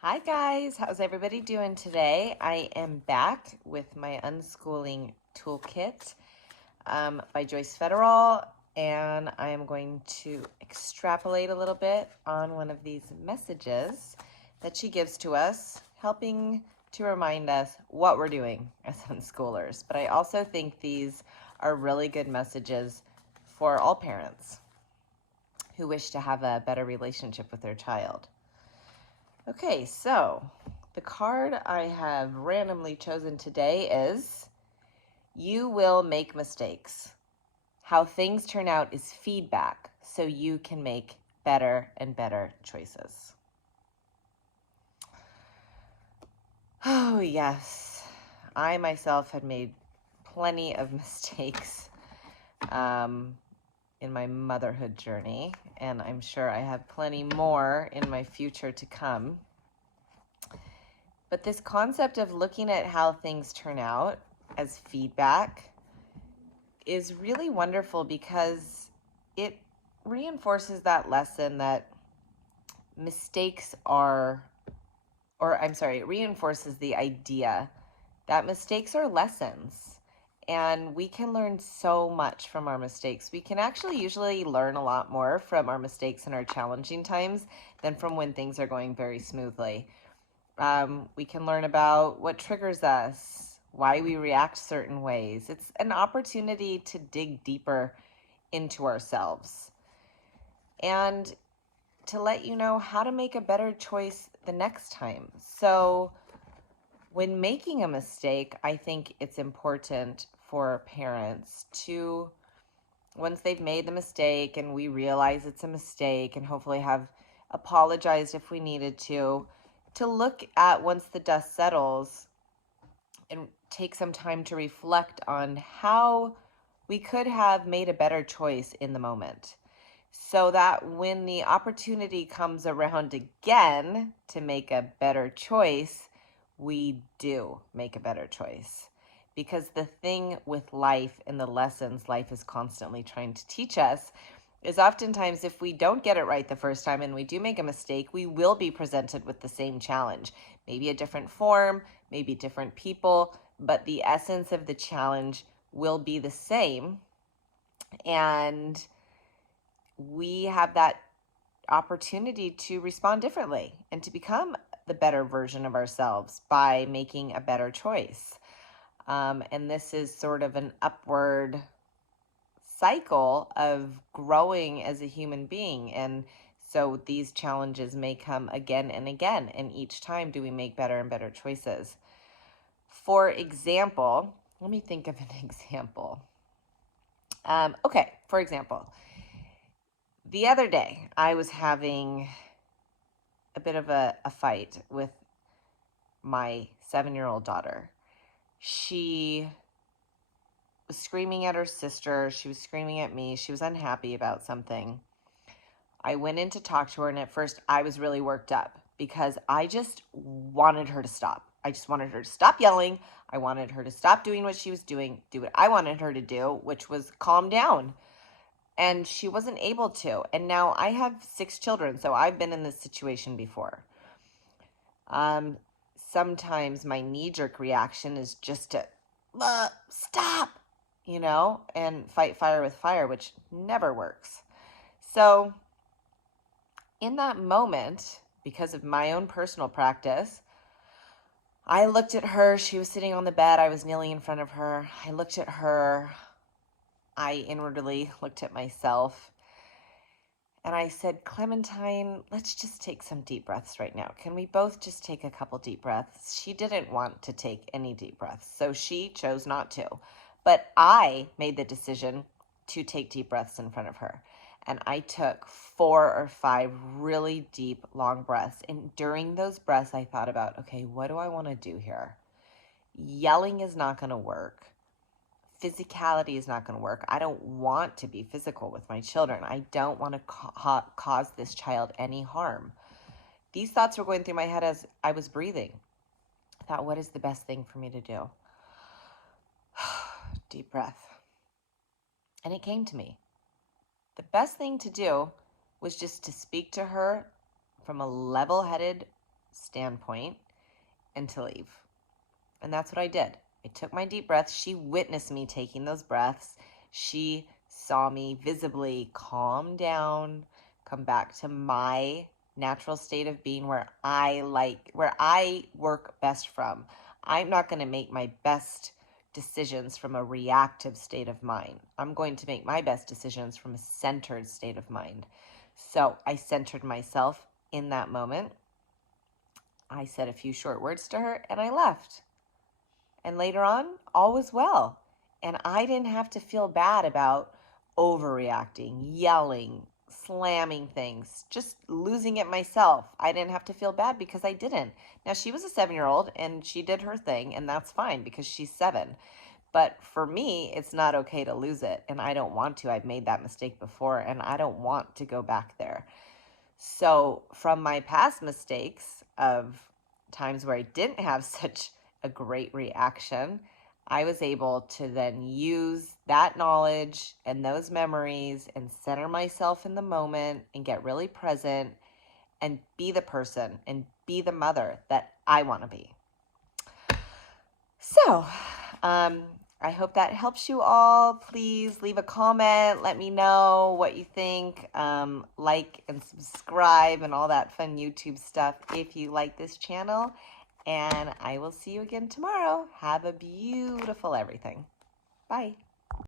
Hi guys, how's everybody doing today? I am back with my unschooling toolkit by Joyce Federal, and I am going to extrapolate a little bit on one of these messages that she gives to us, helping to remind us what we're doing as unschoolers. But I also think these are really good messages for all parents who wish to have a better relationship with their child. Okay, so the card I have randomly chosen today is You Will Make Mistakes. How things turn out is feedback, so you can make better and better choices. Oh, yes. I myself had made plenty of mistakes in my motherhood journey, and I'm sure I have plenty more in my future to come. But this concept of looking at how things turn out as feedback is really wonderful because it reinforces that lesson that mistakes are, or I'm sorry, it reinforces the idea that mistakes are lessons. And we can learn so much from our mistakes. We can actually usually learn a lot more from our mistakes in our challenging times than from when things are going very smoothly. We can learn about what triggers us, why we react certain ways. It's an opportunity to dig deeper into ourselves and to let you know how to make a better choice the next time. So, when making a mistake, I think it's important for parents to, once they've made the mistake and we realize it's a mistake and hopefully have apologized if we needed to look at once the dust settles and take some time to reflect on how we could have made a better choice in the moment. So that when the opportunity comes around again to make a better choice, we do make a better choice. Because the thing with life and the lessons life is constantly trying to teach us is oftentimes if we don't get it right the first time and we do make a mistake, we will be presented with the same challenge. Maybe a different form, maybe different people, but the essence of the challenge will be the same. And we have that opportunity to respond differently and to become the better version of ourselves by making a better choice. And this is sort of an upward cycle of growing as a human being. And so these challenges may come again and again. And each time, do we make better and better choices? For example, let me think of an example. Okay, for example, the other day I was having a bit of a fight with my 7-year-old daughter. She was screaming at her sister. She was screaming at me. She was unhappy about something. I went in to talk to her, and at first I was really worked up because I just wanted her to stop. I just wanted her to stop yelling. I wanted her to stop doing what she was doing, do what I wanted her to do, which was calm down. And she wasn't able to. And now I have 6 children, so I've been in this situation before. Um, Sometimes my knee-jerk reaction is just to stop, and fight fire with fire, which never works. So in that moment, because of my own personal practice, I looked at her. She was sitting on the bed. I was kneeling in front of her. I looked at her. I inwardly looked at myself. And I said, Clementine, let's just take some deep breaths right now. Can we both just take a couple deep breaths? She didn't want to take any deep breaths, so she chose not to. But I made the decision to take deep breaths in front of her. And I took 4 or 5 really deep, long breaths. And during those breaths, I thought about, okay, what do I want to do here? Yelling is not going to work. Physicality is not going to work. I don't want to be physical with my children. I don't want to cause this child any harm. These thoughts were going through my head as I was breathing. I thought, what is the best thing for me to do? Deep breath. And it came to me. The best thing to do was just to speak to her from a level-headed standpoint and to leave. And that's what I did. I took my deep breaths. She witnessed me taking those breaths. She saw me visibly calm down, come back to my natural state of being where I work best from. I'm not going to make my best decisions from a reactive state of mind. I'm going to make my best decisions from a centered state of mind. So I centered myself in that moment. I said a few short words to her and I left. And later on, all was well. And I didn't have to feel bad about overreacting, yelling, slamming things, just losing it myself. I didn't have to feel bad because I didn't. Now, she was a 7-year-old and she did her thing, and that's fine because she's 7. But for me, it's not okay to lose it, and I don't want to. I've made that mistake before, and I don't want to go back there. So from my past mistakes of times where I didn't have such a great reaction, I was able to then use that knowledge and those memories and center myself in the moment and get really present and be the person and be the mother that I want to be. So, I hope that helps you all. Please leave a comment. Let me know what you think. Like and subscribe and all that fun YouTube stuff if you like this channel. And I will see you again tomorrow. Have a beautiful everything. Bye.